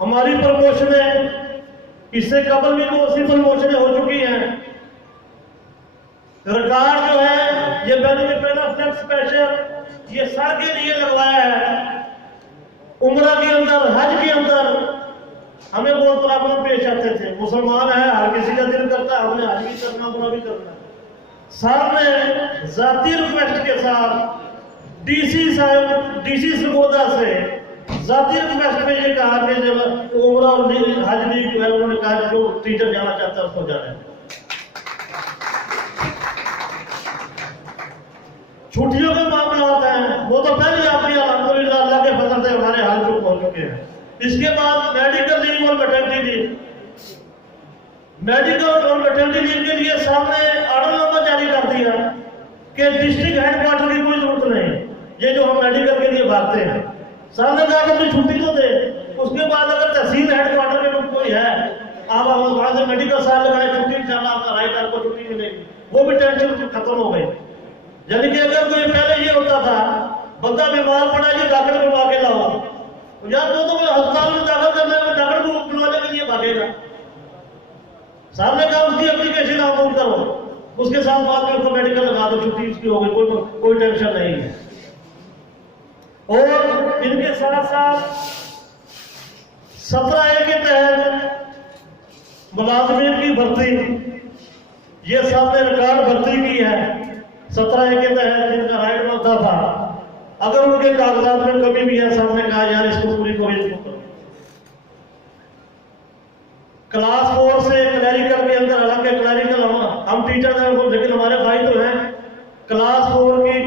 ہماری پروموشنیں اس سے قبل بھی بہت سی پروموشنیں ہو چکی ہیں. ریکارڈ جو ہے یہ بینیفٹ آف اسپیشل یہ سر کے لیے لگوایا ہے. عمرہ کے اندر حج کے اندر ہمیں بہت پرابلم پیش آتے تھے. مسلمان ہیں, ہر کسی کا دل کرتا ہے ہم نے حج بھی کرنا عمرہ بھی کرنا. سر نے ذاتی ریکویسٹ کے ساتھ ڈی سی سرگودا سے ذاتی ریکویسٹ پہ یہ کہا کہ جب عمرہ اور حج نہیں جو ہے انہوں نے کہا جو ٹیچر جانا چاہتا ہے اس کو جانا ہے. چھٹیوں کے معاملات ہیں وہ تو پہلے آپ کی الحمدللہ اللہ کے فضل سے ہمارے حال تک پہنچ چکے ہیں. اس کے بعد میڈیکل لیو اور میٹرنٹی لیو. میڈیکل اور میٹرنٹی لیو کے لیے صاحب نے آرڈر نامہ جاری کر دیا کہ ڈسٹرکٹ ہیڈ کوارٹر کی کوئی ضرورت نہیں. یہ جو ہم میڈیکل کے لیے بھاگتے ہیں صاحب نے کہا کہ اپنی چھٹی تو دے. اس کے بعد اگر تحصیل ہیڈ کوارٹر میں کوئی ہے آپ وہاں سے میڈیکل صاحب لگائے چھٹی انشاءاللہ آپ کا رائٹ آپ کو چھٹی ملے گی. وہ بھی ٹینشن ختم ہو گئی. یعنی کہ اگر کوئی پہلے یہ ہوتا تھا بندہ بیمار پڑا جی ڈاکٹر بلوا کے لاؤ, یا تو ہسپتال میں داخل کرنا ہے ڈاکٹر کو بلوانے کے لیے بھاگے گا. صاحب نے کہا اس کی اپلیکیشن آپ لوگ کرو, اس کے ساتھ بعد میں اس کو میڈیکل لگا دو, چھٹی اس کی ہو گئی, کوئی ٹینشن نہیں ہے. اور ان کے ساتھ ساتھ 17A کے تحت ملازمین کی بھرتی یہ سب نے ریکارڈ بھرتی کی ہے. 17A کے تحت جن کا رائٹ بنتا تھا اگر ان کے کاغذات میں کمی بھی ہے صاحب نے کہا یار اس کو پوری کرو, اس کو کرو. کلاس 4 سے کلیریکل کے اندر حالانکہ کلیریکل ہم ٹیچر ہیں لیکن ہمارے بھائی تو ہیں. کلاس 4 کی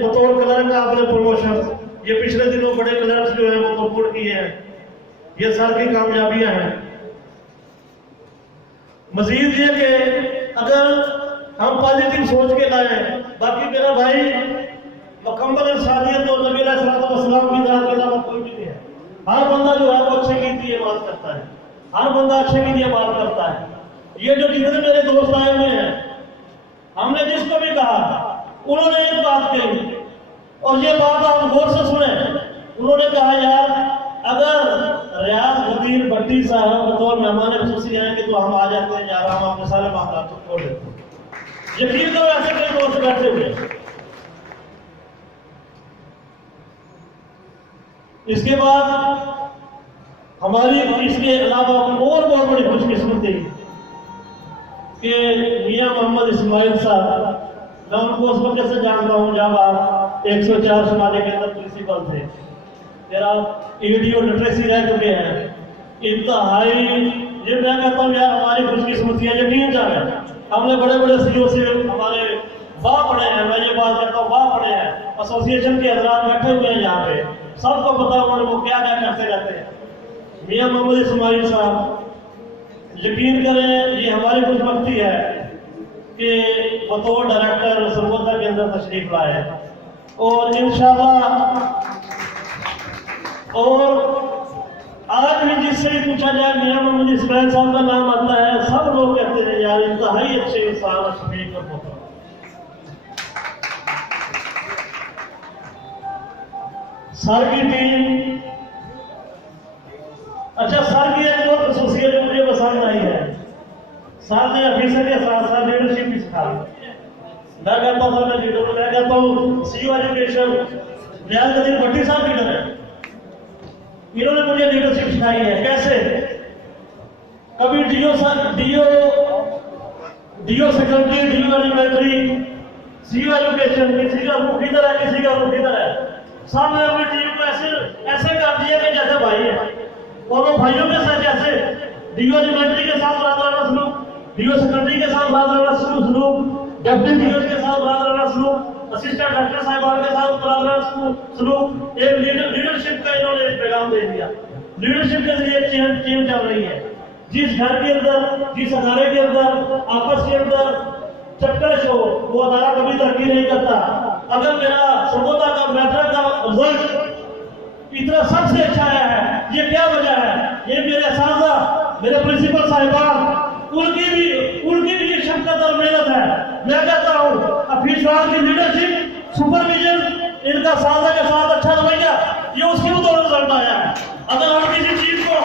بطور کلرک کا آپ نے پروموشن یہ پچھلے دنوں بڑے کلرکس جو ہیں وہ پروموٹ کیے ہیں. یہ سر کی کامیابیاں ہیں. مزید یہ کہ اگر ہم پازیٹیو سوچ کے لائیں, باقی میرا بھائی مکمل انسانیت اور نبی علیہ السلام کی ذات کے علاوہ کوئی بھی نہیں ہے. ہر بندہ جو ہے وہ اچھے کے لیے بات کرتا ہے, ہر بندہ اچھے کے لیے بات کرتا ہے. یہ جو جتنے میرے دوست آئے ہوئے ہیں ہم نے جس کو بھی کہا انہوں نے ایک بات کہی اور یہ بات آپ غور سے سنیں. انہوں نے کہا یار اگر ریاض غدیر بھٹی صاحب بطور مہمان خصوصی آئیں گے تو ہم آ جاتے ہیں یار, ہم اپنے سارے معاملات کو چھوڑ دیتے ہیں. یقین کرو ایسے کئی دوست بیٹھے ہوئے. اس کے بعد ہماری اس کے علاوہ اور بہت بڑی خوش قسمتی کہ میاں محمد اسماعیل صاحب, میں ان کو اس وقت سے جانتا ہوں جب آپ 104 شمالے کے اندر پرنسپل تھے, پھر آپ EDO لٹریسی رہ چکے ہیں. انتہائی یہ میں کہتا ہوں یار ہماری خوش قسمتی ہے. یقین جانے ہم نے بڑے بڑے CEO سے ہمارے واہ پڑے ہیں, میں یہ بات کہتا ہوں واہ پڑے ہیں. ایسوسیشن کے حضرات بیٹھے ہوئے ہیں یہاں پہ, سب کو پتا انہوں نے وہ کیا کیا کرتے رہتے ہیں. میاں محمد اسماعیل صاحب یقین کریں یہ ہماری خوش بختی ہے کہ بطور ڈائریکٹر سرگودا کے اندر تشریف لائے اور انشاءاللہ. اور آج بھی جس سے پوچھا جائے میاں محمد اسماعیل صاحب کا نام آتا ہے سب لوگ کہتے ہیں یار انتہائی اچھے انسان اور شفیق اور محترم. سر کی ٹیم اچھا سر کی ایک اور خصوصیت جو مجھے پسند آئی ہے, سر نے آفیسر کے ساتھ ساتھ لیڈرشپ بھی سکھائی. میں کہتا ہوں میں کہتا ہوں CEO ایجوکیشن ریاض غدیر بھٹی صاحب لیڈر ہیں. انہوں نے مجھے لیڈرشپ سکھائی ہے. کیسے؟ کبھی due secretary, due elementary, CEO education, کسی کا رخ ادھر ہے کسی کا رخ ادھر ہے. سب نے اپنی ٹیم کو ایسے کر دیا کہ جیسے بھائی ہیں, اور وہ بھائیوں کے ساتھ جیسے ڈیو ایلیمنٹری کے ساتھ برادرانہ سلوک, ڈیو سیکرٹری کے ساتھ برادرانہ سلوک, ڈپٹی ڈیو کے ساتھ برادرانہ سلوک, اسسٹنٹ ڈاکٹر صاحبان کے ساتھ برادرانہ سلوک. ایک لیڈرشپ کا انہوں نے پیغام دے دیا. لیڈرشپ کے ذریعے چین چل رہی ہے. جس گھر کے اندر, جس ادارے کے اندر آپس کے اندر چکر ہو وہ ادارہ کبھی ترقی نہیں کرتا. اگر میرا سرگودا کا میٹرک کا رزلٹ اتنا سب سے اچھا آیا ہے, یہ کیا وجہ ہے؟ یہ میرے اساتذہ, میرے پرنسپل صاحبان, ان کی بھی یہ شفقت اور محنت ہے. میں کہتا ہوں افیسران کی لیڈرشپ, سپرویژن, ان کا اساتذہ کے ساتھ اچھا رویہ, یہ اس کے بدولت رزلٹ آیا ہے. اگر ہم کسی چیز کو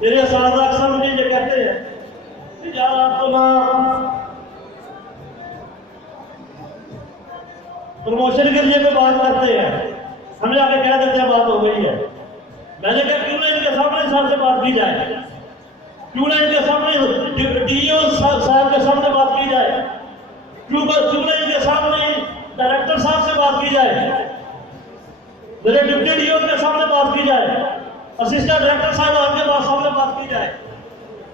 میرے اساتذہ اکثر مجھے یہ کہتے ہیں کہ یار آپ تو نہ پروموشن کے لیے کوئی بات کرتے ہیں، ہمیں آگے کہہ دیتے ہیں بات ہو گئی ہے۔ میں نے کہا کیوں نہ ان کے سامنے صاحب سے بات کی جائے، کیوں نہ ان کے سامنے ڈی او صاحب کے سامنے بات کی جائے، کیوں نہ ان کے سامنے ڈائریکٹر صاحب سے بات کی جائے، میرے ڈپٹی ڈی او کے سامنے بات کی جائے، اسسٹنٹ ڈائریکٹر صاحب کے سامنے بات کی جائے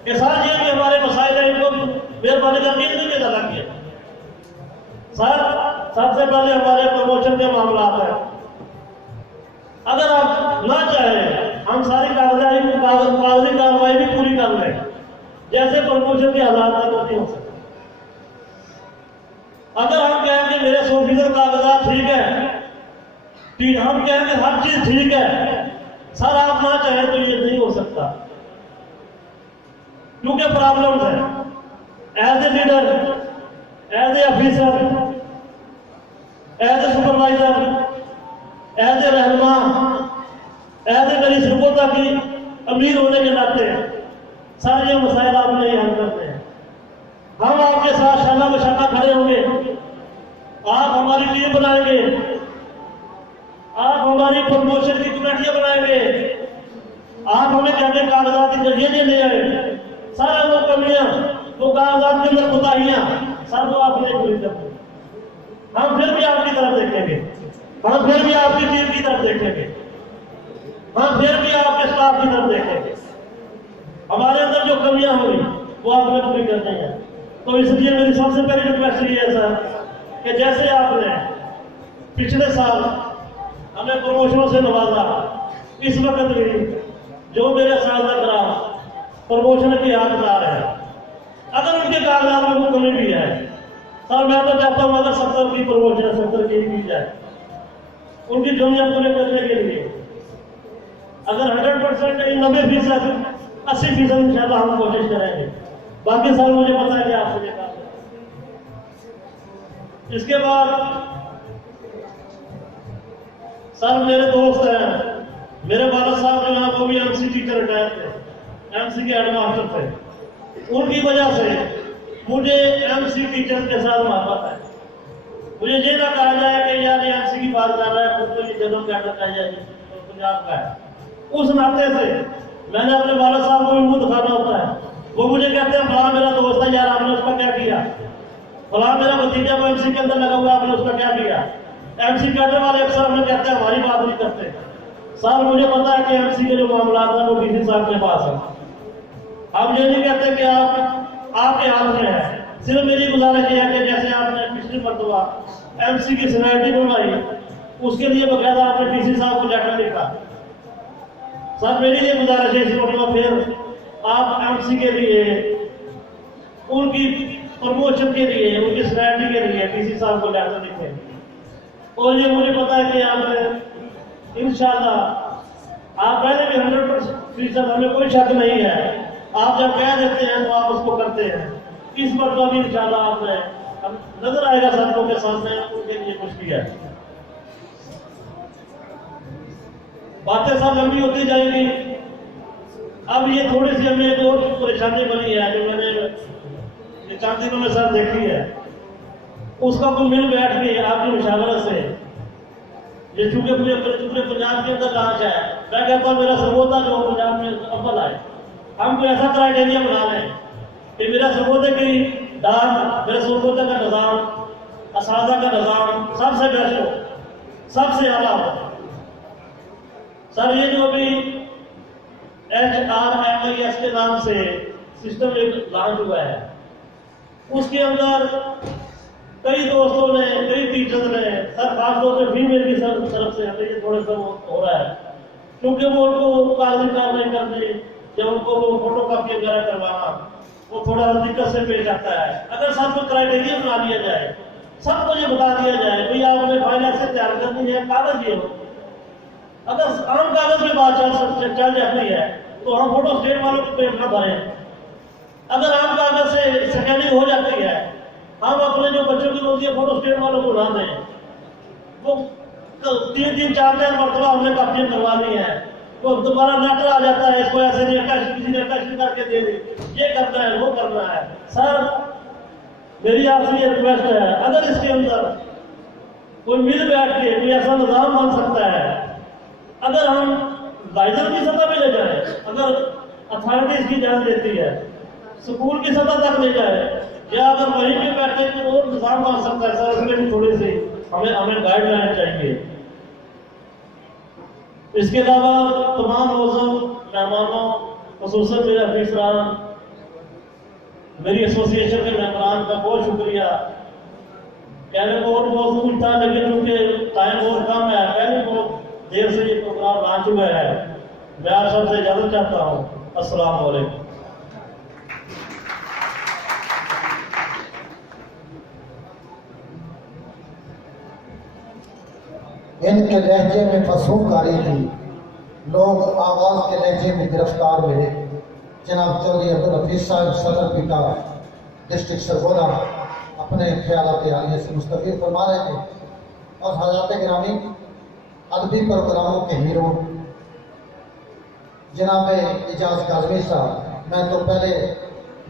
کہ سر یہ بھی ہمارے مسائل ہیں، ان کو مہربانی کر کے ان کے ادا کیا۔ سر سب سے پہلے ہمارے پروموشن کے معاملات ہیں، اگر آپ نہ چاہیں ہم ساری کاغذی کارروائی بھی پوری کر لیں، جیسے پروموشن کے حالات تک نہیں ہو سکتے۔ اگر ہم کہیں کہ میرے 100% کاغذات ٹھیک ہے، ہم کہیں کہ ہر چیز ٹھیک ہے، سر آپ نہ چاہیں تو یہ نہیں ہو سکتا، کیونکہ پرابلمز ہیں۔ As a leader, as a officer, as a supervisor, as a رہنما، ایز اے میری سرگوتا کی امیر ہونے کے ناطے سر یہ مسائل آپ نہیں حل کرتے ہیں۔ ہم آپ کے ساتھ شانہ بشانہ کھڑے ہوں گے، آپ ہماری ٹیم بنائیں گے، آپ ہماری پروموشن کی کمیٹیاں بنائیں گے، آپ ہمیں کہتے کاغذات کی ذریعے لے آئے، سارا وہ کمیاں، وہ کاغذات کے اندر کوتاہیاں سر وہ آپ نہیں پوری کرتے، ہم پھر بھی آپ کی طرف دیکھیں گے، ہم پھر بھی آپ کی ٹیم کی طرف دیکھیں گے، ہم پھر بھی آپ کے اسٹاف کی طرف دیکھیں گے، ہمارے اندر جو کمیاں ہوئی وہ آپ نے پوری کرنی ہے۔ تو اس لیے میری سب سے پہلی ریکویسٹ یہ ہے سر کہ جیسے آپ نے پچھلے سال ہمیں پروموشنوں سے نوازا، اس وقت بھی جو میرے اساتذہ کرام پروموشن کی حقدار ہے، اگر ان کے کاغذات میں کوئی کمی بھی ہے، سر میں تو چاہتا ہوں اگر 70 کی پروموشن 70 کی جائے، ان کی کمیاں پورے کرنے کے لیے اگر 100% نہیں 90%، 80% انشاءاللہ ہم کوشش کریں گے۔ باقی سر مجھے پتا ہے کہ آپ سے یہ کام ہے۔ اس کے بعد سر میرے دوست ہیں، میرے والد صاحب جو ہیں وہ بھی MC ٹیچر ریٹائر تھے، MC کے ہیڈ ماسٹر تھے، ان کی وجہ سے مجھے MC ٹیچر کے ساتھ محبت ہے۔ مجھے یہ نہ کہا جائے کہ یار یہ MC کی بات کر رہا ہے، خود کو یہ جنم کہنا چاہیے پنجاب کا ہے، اس ناطے سے میں نے اپنے والد صاحب کو بھی منہ دکھانا ہوتا ہے۔ وہ مجھے کہتے ہیں فلاں میرا دوست ہے، یار آپ نے اس کا کیا کیا، فلاں میرا بھتیجا وہ MC کے اندر لگا ہوا، آپ نے اس کا کیا کیا۔ MC کرنے والے اکثر ہمیں کہتے ہیں ہماری بات نہیں کرتے، سر مجھے پتا ہے کہ MC کے جو معاملات ہیں وہ DC صاحب کے پاس ہیں۔ ہم یہ نہیں کہتے کہ آپ کے ہاتھ میں ہے، صرف میری گزارش یہ ہے کہ جیسے آپ نے پچھلی مرتبہ MC کی سینئرٹی بنوائی، اس کے لیے باقاعدہ آپ نے DC صاحب کو لیٹر لکھا، سر میری یہ گزارش ہے اس مرتبہ پھر آپ MC کے لیے، ان کی پروموشن کے لیے، ان کی سینئرٹی کے لیے DC صاحب کو لیٹر لکھیں، اور یہ مجھے پتا ہے کہ آپ نے انشاءاللہ آپ پہلے بھی 100% ہمیں کوئی شک نہیں ہے، آپ جب کہہ دیتے ہیں تو آپ اس کو کرتے ہیں، اس مرتبہ بھی انشاءاللہ آپ نے نظر آئے گا ساتھوں کے سامنے ان کے لیے کچھ کیا ہے۔ باتیں سب لمبی ہوتی جائیں گی، اب یہ تھوڑی سی ہمیں ایک اور پریشانی بنی ہے جو میں نے یہ 4 دنوں میں سر دیکھی ہے، اس کا کوئی مل بیٹھ کے آپ کی مشاورت سے، یہ چونکہ پورے پنجاب کے اندر لانچ ہے، میں کہتا ہوں میرا سرگوتا جو پنجاب میں اول آئے، ہم کو ایسا کرائیٹیریا بنا لیں کہ میرا سرگوتے کی ڈانٹ، میرے سرگوتے کا نظام، اساتذہ کا نظام سب سے بیسٹ ہو، سب سے اعلیٰ ہو۔ سر یہ جو بھی HRMIS کے نام سے سسٹم ایک لانچ ہوا ہے، اس کے اندر کئی دوستوں نے، کئی ٹیچرز نے، سر خاص طور سے فیمیل کی طرف سے ہمیں یہ تھوڑا سا ہو رہا ہے، کیونکہ وہ ان کو کاغذی کارروائی کرنے یا ان کو وہ فوٹو کاپی وغیرہ کروانا وہ تھوڑا دقت سے پیش آتا ہے۔ اگر سب کو کرائیٹیریا بنا دیا جائے، سب کو یہ بتا دیا جائے بھئی آپ ہمیں فائل ایسے تیار کرنی ہے، کاغذ یہ ہو، اگر عام کاغذ میں بات چل جاتی ہے تو ہم فوٹو اسٹیٹ والوں کو پیٹ نہ بھریں، اگر عام کاغذ سے سکیننگ ہو جاتی ہے، ہم اپنے جو بچوں کی روزی فوٹو اسٹیٹ والوں کو نہ دیں، وہ 3-4 مرتبہ ہم نے کاپیاں کروانی ہے، وہ دوبارہ لیٹر آ جاتا ہے، اس کو ایسے نہیں کسی نے ویریفیکیشن کر کے دے دیں، یہ کرنا ہے وہ کرنا ہے۔ سر میری آپ سے یہ ریکویسٹ ہے، اگر اس کے اندر کوئی مل بیٹھ کے کوئی ایسا نظام بن سکتا ہے، اگر ہم لائزر کی سطح پہ لے جائیں، اگر اتھارٹیز کی جان دیتی ہے، سکول کی سطح تک لے جائے، یا اگر وہیں پہ بیٹھے تو اور نظام بن سکتا ہے۔ سر اس میں بھی تھوڑی سی ہمیں گائیڈ لائن چاہیے۔ اس کے علاوہ تمام معزز مہمانوں، خصوصاً میرے افسران، میری ایسوسی ایشن کے ممبران کا بہت شکریہ۔ کہنے کو اور بہت کچھ تھا لیکن کیونکہ ٹائم بہت کم ہے، پہلے بہت دیر سے یہ پروگرام لانچ ہوا ہے، میں آپ سب سے اجازت چاہتا ہوں۔ السلام علیکم۔ ان کے لہجے میں فسوق کاری تھی، لوگ آواز کے لہجے میں گرفتار ملے۔ جناب چودھری عبدالحفیظ صاحب صدر پیٹا ڈسٹرکٹ سرگودا اپنے خیالات عالیہ سے مستفید فرما رہے تھے، اور حضرات گرامی ادبی پروگراموں کے ہیرو جناب اعجاز کاظمی صاحب، میں تو پہلے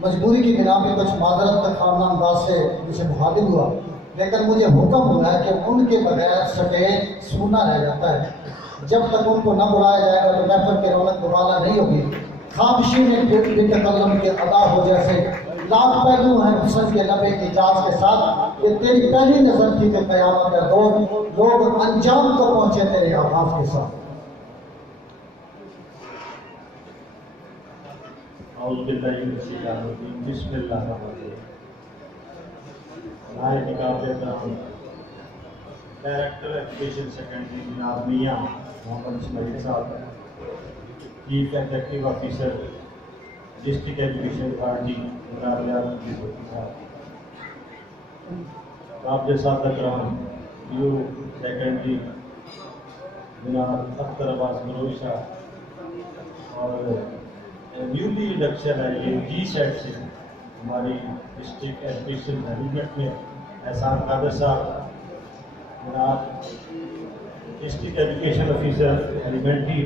مجبوری کی بنا پہ کچھ معذرت خواندہ انداز سے مجھے مخاطب ہوا، لیکن مجھے حکم ہوا ہے کہ ان کے بغیر سٹیج سونا رہ جاتا ہے۔ جب تک ان کو نہ بلایا جائے گا تو محفل کی رونق دوبارہ نہیں ہوگی۔ خاموشی میں تکلم کے ادا ہو جیسے لاکھ پہلو ہیں حسن کے لبے کی اجاز کے ساتھ، کہ تیری پہلی نظر تھی کہ قیامت کا دور، لوگ انجام کو پہنچے تیرے آغاز کے ساتھ۔ اعوذ باللہ من الشیطان الرجیم، بسم اللہ الرحمن الرحیم۔ نائب نقاب احترام ڈائریکٹر ایجوکیشن سیکنڈری جناب میاں محمد اسماعیل صاحب، chief executive officer district education authority جناب ریاض الدین بھٹی صاحب، قابل سعادت کرام یو سیکنڈری جناب اختر عباس مروی صاحب، اور نیولی انڈکشن ہے یہ جی سیٹ سے ہماری ڈسٹرکٹ ایجوکیشن مینجمنٹ میں احسان قادر صاحب، جناب ڈسٹرکٹ ایجوکیشن آفیسر ایلیمنٹری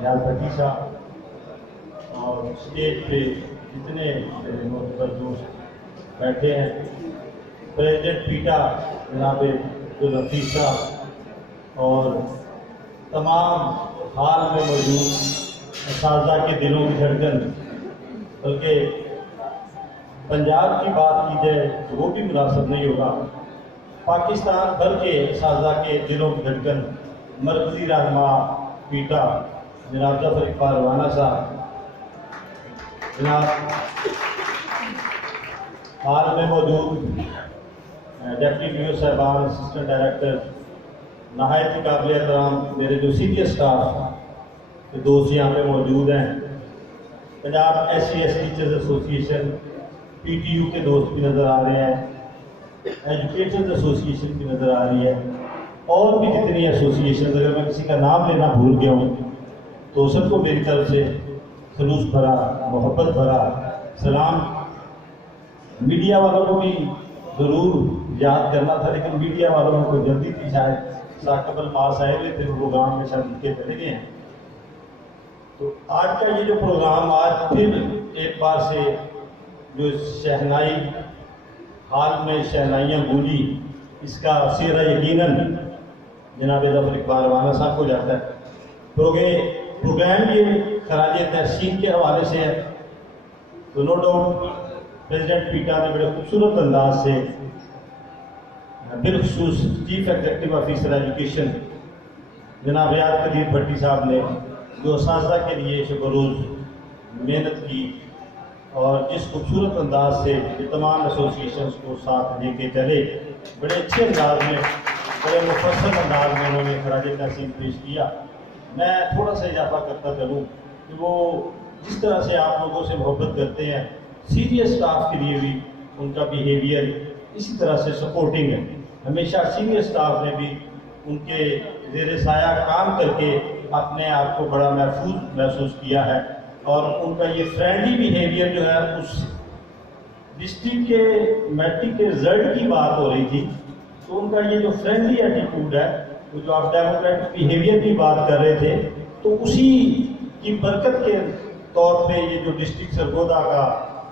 ریاض بھٹی صاحب، اور اسٹیج پہ جتنے معتبر دوست بیٹھے ہیں، پریزیڈنٹ پیٹا جناب عبدالحفیظ صاحب، اور تمام حال میں موجود اساتذہ کے دلوں کی دھڑکن، بلکہ پنجاب کی بات کی جائے تو وہ بھی مناسب نہیں ہوگا، پاکستان بھر کے اساتذہ کے دلوں کی دھڑکن، مرکزی رہنما پیٹا جناب ظفر اقبال روانہ صاحب، جناب حال میں موجود ڈپٹی پی او صاحبان، اسسٹنٹ ڈائریکٹر، نہایت ہی قابل احترام میرے جو سینئر اسٹاف کے دوست یہاں پہ موجود ہیں، Punjab S C S teachers association P T U کے دوست بھی نظر آ رہے ہیں، ایجوکیٹرز ایسوسی ایشن بھی نظر آ رہی ہے، اور بھی جتنی ایسوسی ایشن، اگر میں کسی کا نام لینا بھول گیا ہوں تو سب کو میری طرف سے خلوص بھرا محبت بھرا سلام۔ میڈیا والوں کو بھی ضرور یاد کرنا تھا، لیکن میڈیا والوں کو جلدی تھی، شاید ثاقب الماس آئے ہوئے تھے پروگرام میں، شاید لکھ کے چلے گئے ہیں۔ تو آج کا یہ جو پروگرام، آج پھر ایک بار سے جو شہنائی حال میں شہنائیاں گونجی، اس کا سہرا یقیناً جناب ظفر اقبال روانہ صاحب کو جاتا ہے۔ پروگرام یہ خراج تحسین کے حوالے سے ہے، تو نو ڈاؤٹ پریزیڈنٹ پیٹا نے بڑے خوبصورت انداز سے، بالخصوص چیف ایگزیکٹو آفیسر ایجوکیشن جناب ریاض قدیر بھٹی صاحب نے جو اساتذہ کے لیے شب و روز محنت کی، اور جس خوبصورت انداز سے یہ تمام ایسوسی ایشنز کو ساتھ لے کے چلے، بڑے اچھے انداز میں، بڑے مفصل انداز میں انہوں نے خراج تحسین پیش کیا۔ میں تھوڑا سا اضافہ کرتا چلوں کہ وہ جس طرح سے آپ لوگوں سے محبت کرتے ہیں، سینئر اسٹاف کے لیے بھی ان کا بیہیویئر اسی طرح سے سپورٹنگ ہے۔ ہمیشہ سینئر اسٹاف نے بھی ان کے زیر سایہ کام کر کے اپنے آپ کو بڑا محفوظ محسوس کیا ہے، اور ان کا یہ فرینڈلی بیہیویئر جو ہے، اس ڈسٹرکٹ کے میٹرک کے رزلٹ کی بات ہو رہی تھی، تو ان کا یہ جو فرینڈلی ایٹیٹیوڈ ہے، وہ جو آپ ڈیموکریٹک بیہیویئر کی بات کر رہے تھے، تو اسی کی برکت کے طور پہ یہ جو ڈسٹرکٹ سرگودا کا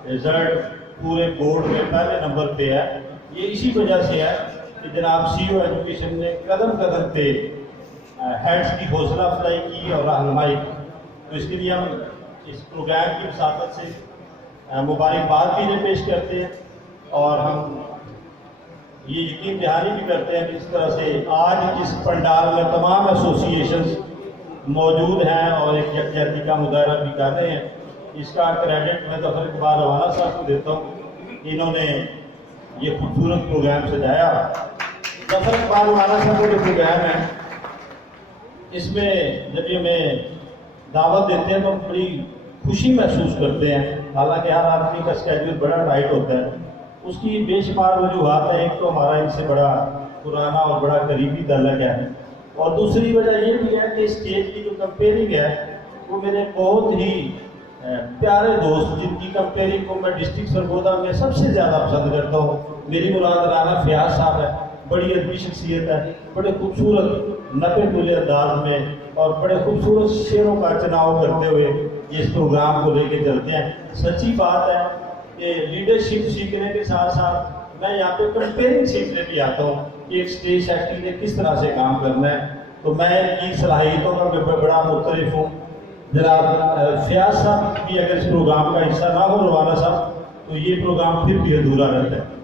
رزلٹ پورے بورڈ میں پہلے نمبر پہ ہے، یہ اسی وجہ سے ہے کہ جناب سی او ایجوکیشن نے قدم قدم پہ ہیڈس کی حوصلہ افزائی کی اور رہنمائی کی. تو اس کے لیے ہم اس پروگرام کی وساطت سے مبارکباد بھی پیش کرتے ہیں، اور ہم یہ یقین دہانی بھی کرتے ہیں کہ اس طرح سے آج اس پنڈال میں تمام ایسوسیشنز موجود ہیں اور ایک یکجہتی کا مظاہرہ بھی کر رہے ہیں. اس کا کریڈٹ میں ظفر اقبال روانہ صاحب کو دیتا ہوں، انہوں نے یہ خوبصورت پروگرام سجایا. ظفر اقبال روانہ صاحب کا جو پروگرام ہے، اس میں جب یہ ہمیں دعوت دیتے ہیں تو ہم بڑی خوشی محسوس کرتے ہیں. حالانکہ ہر آدمی کا اسکیڈول بڑا ٹائٹ ہوتا ہے، اس کی بے شمار وجوہات ہیں. ایک تو ہمارا ان سے بڑا پرانا اور بڑا قریبی تعلق ہے، اور دوسری وجہ یہ بھی ہے کہ اسٹیج کی جو کمپیئرنگ ہے وہ میرے بہت ہی پیارے دوست، جن کی کمپیئرنگ کو میں ڈسٹرکٹ سرگودا میں سب سے زیادہ پسند کرتا ہوں. میری مراد رانا فیاض صاحب ہے، بڑی ادبی شخصیت ہے، بڑے خوبصورت نپے تلے انداز میں اور بڑے خوبصورت شعروں کا چناؤ کرتے ہوئے یہ اس پروگرام کو لے کے چلتے ہیں. سچی بات ہے کہ لیڈرشپ سیکھنے کے ساتھ ساتھ میں یہاں پہ کمپیئرنگ سیکھنے بھی آتا ہوں کہ ایک اسٹیج سیکٹری نے کس طرح سے کام کرنا ہے. تو میں ان کی صلاحیتوں کا بڑا مختلف ہوں. جناب فیاض صاحب بھی اگر اس پروگرام کا حصہ نہ ہو روانہ صاحب تو یہ پروگرام پھر بھی ادھورا رہتا ہے.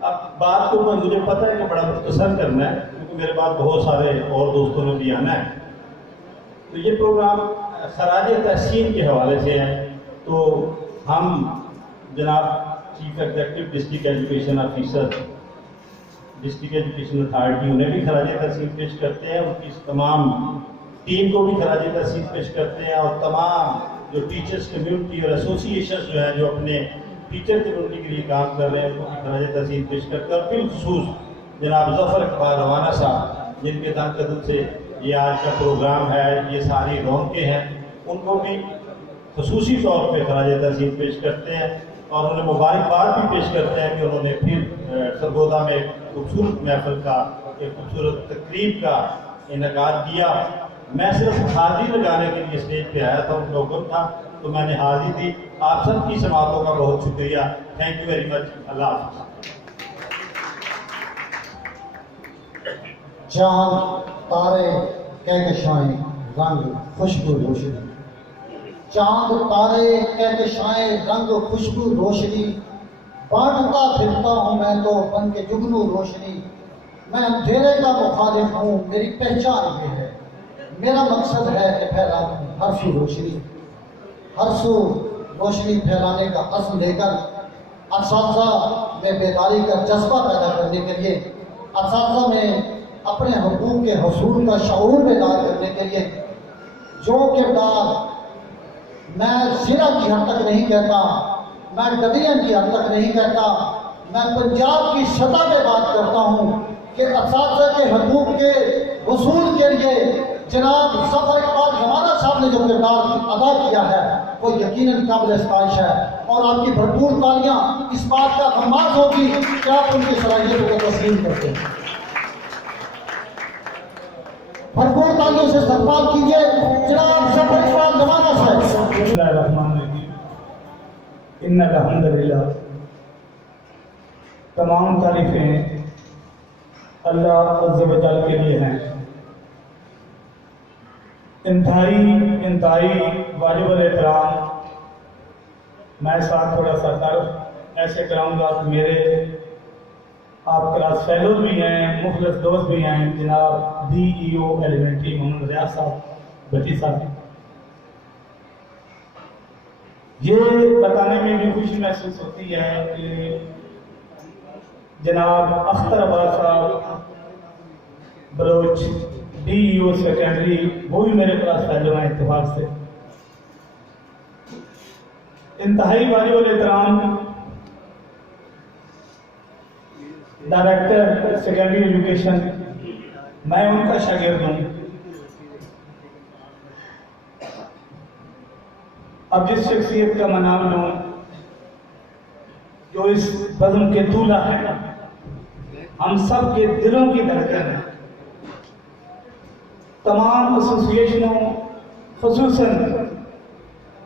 اب بات کو مجھے پتہ ہے کہ بڑا مختصر کرنا ہے کیونکہ میرے بعد بہت سارے اور دوستوں نے بھی آنا ہے. تو یہ پروگرام خراج تحسین کے حوالے سے ہے. تو ہم جناب chief executive district education officer, district education authority, انہیں بھی خراج تحسین پیش کرتے ہیں. ان کی تمام ٹیم کو بھی خراج تحسین پیش کرتے ہیں، اور تمام جو ٹیچرس کمیونٹی اور ایسوسیشنز جو ہیں جو اپنے ٹیچر کمیونٹی کے لیے کام کر رہے ہیں ان کو بھی خراج تحسین پیش کرتے ہیں. اور بالخصوص جناب ظفر اقبال روانہ صاحب جن کے دم قدم سے یہ آج کا پروگرام ہے، یہ ساری رونقیں ہیں، ان کو بھی خصوصی طور پہ خراج تحسین پیش کرتے ہیں اور انہیں مبارکباد بھی پیش کرتے ہیں کہ انہوں نے پھر سرگودا میں ایک خوبصورت محفل کا، ایک خوبصورت تقریب کا انعقاد کیا. میں صرف حاضری لگانے کے لیے اسٹیج پہ آیا تھا، ان لوگوں تھا تو میں نے حاضری دی. آپ سب کی سماعتوں کا بہت شکریہ. Thank you very much. اللہ حافظ. چاند تارے کہکشائیں رنگ خوشبو روشنی، چاند تارے کہکشائیں رنگ خوشبو روشنی، بانٹتا پھرتا ہوں میں تو بن کے جگنو روشنی. میں اندھیرے کا مخالف ہوں، میری پہچان یہ ہے، میرا مقصد ہے کہ پھیلاؤں ہر سو روشنی. ہر سو روشنی پھیلانے کا عزم لے کر اساتذہ میں بیداری کا جذبہ پیدا کرنے کے لیے، اساتذہ میں اپنے حقوق کے حصول کا شعور بیدار کرنے کے لیے جو کردار میں ضلع کی حد تک نہیں کہتا، میں ڈویژن کی حد تک نہیں کہتا، میں پنجاب کی سطح پہ بات کرتا ہوں کہ اساتذہ کے حقوق کے حصول کے لیے جناب ظفر اقبال روانہ صاحب نے جو کردار ادا کیا ہے وہ یقیناً قابل ستائش ہے. اور آپ کی بھرپور تالیاں اس بات کا خماس ہوگی کہ آپ ان کی صلاحیتوں کو تسلیم کرتے ہیں. بھرپور تالیوں سے استقبال کیجیے جناب ظفر اقبال روانہ صاحب. بسم اللہ الرحمن الرحیم. ان الحمد للہ. تمام تعریفیں اللہ عز و جل کے لیے ہیں. انتہائی واجب الاحترام میں ساتھ تھوڑا سا طرف ایسے کراؤں گا کہ میرے آپ کلاس فیلوز بھی ہیں، مخلص دوست بھی ہیں، جناب ڈی ای او ایلیمنٹری محمد ریاض صاحب بٹی صاحب. یہ بتانے میں بھی خوشی محسوس ہوتی ہے کہ جناب اختر عباس صاحب بلوچ ڈی ای او سیکنڈری وہ بھی میرے کلاس فیلو ہیں اتفاق سے. انتہائی واجب الاحترام ڈائریکٹر سیکنڈری ایجوکیشن، میں ان کا شاگرد ہوں. اب جس شخصیت کا میں نام لوں جو اس بزم کے دولہ ہے، ہم سب کے دلوں کی دھڑکن ہے. تمام ایسوسیشنوں خصوصاً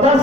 10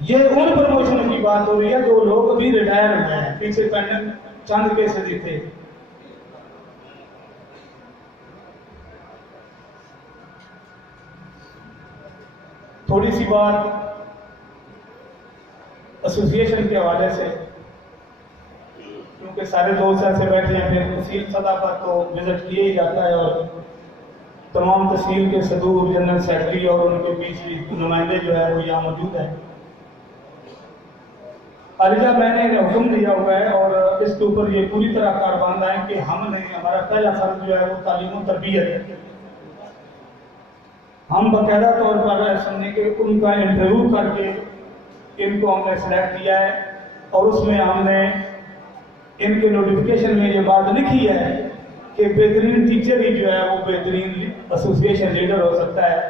یہ ان پروموشن کی بات ہو رہی ہے جو لوگ ابھی ریٹائر ہوئے ہیں، پیچھے چند کیسز ہی تھے۔ تھوڑی سی بات ایسوسیشن کے حوالے سے، کیونکہ سارے دوست ایسے بیٹھے ہیں، پھر تحصیل سطح پر تو وزٹ کیا ہی جاتا ہے، اور تمام تحصیل کے صدور، جنرل سیکرٹری اور ان کے بیچ نمائندے جو ہے وہ یہاں موجود ہیں۔ عرجہ میں نے حکم دیا ہوا ہے اور اس کے اوپر یہ پوری طرح کاربند ہے کہ ہمارا پہلا فرض جو ہے وہ تعلیم و تربیت ہے۔ ہم باقاعدہ طور پر سمجھنے کہ ان کا انٹرویو کر کے ان کو ہم نے سلیکٹ کیا ہے، اور اس میں ہم نے ان کے نوٹیفیکیشن میں یہ بات لکھی ہے کہ بہترین ٹیچر ہی جو ہے وہ بہترین ایسوسیشن لیڈر ہو سکتا ہے۔